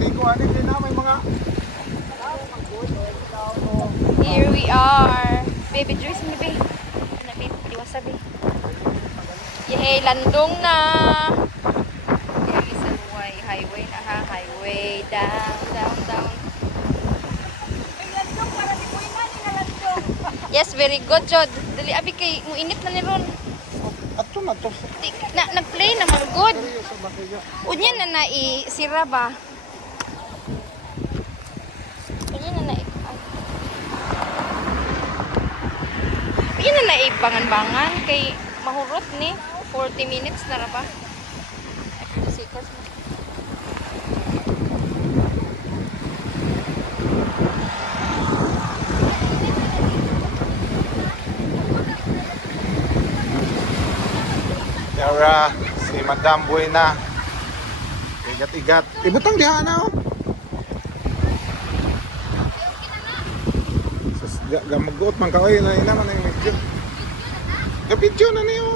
maligo ani din na may mga Here we are. Baby Joyce, baby. Ano, baby? Wasabi. Yay, landong na. Here is a highway na ha. Highway. Down. Yes, very good, Jod. Dali, abi kay, muinit na ni Ron. ato na to. Nag-play naman, good. Seryoso ba kayo? Unyan na naisira ba? Unyan na Unyan na naibangan-bangan kay mahurot ni 40 minutes na ra ba? Ay, 50 seconds mo. Yara, si Madam Buena. Igat-igat. Ibutang diha na oh. Gamagot man ka oy na ina man yung video. Ga video na niyo.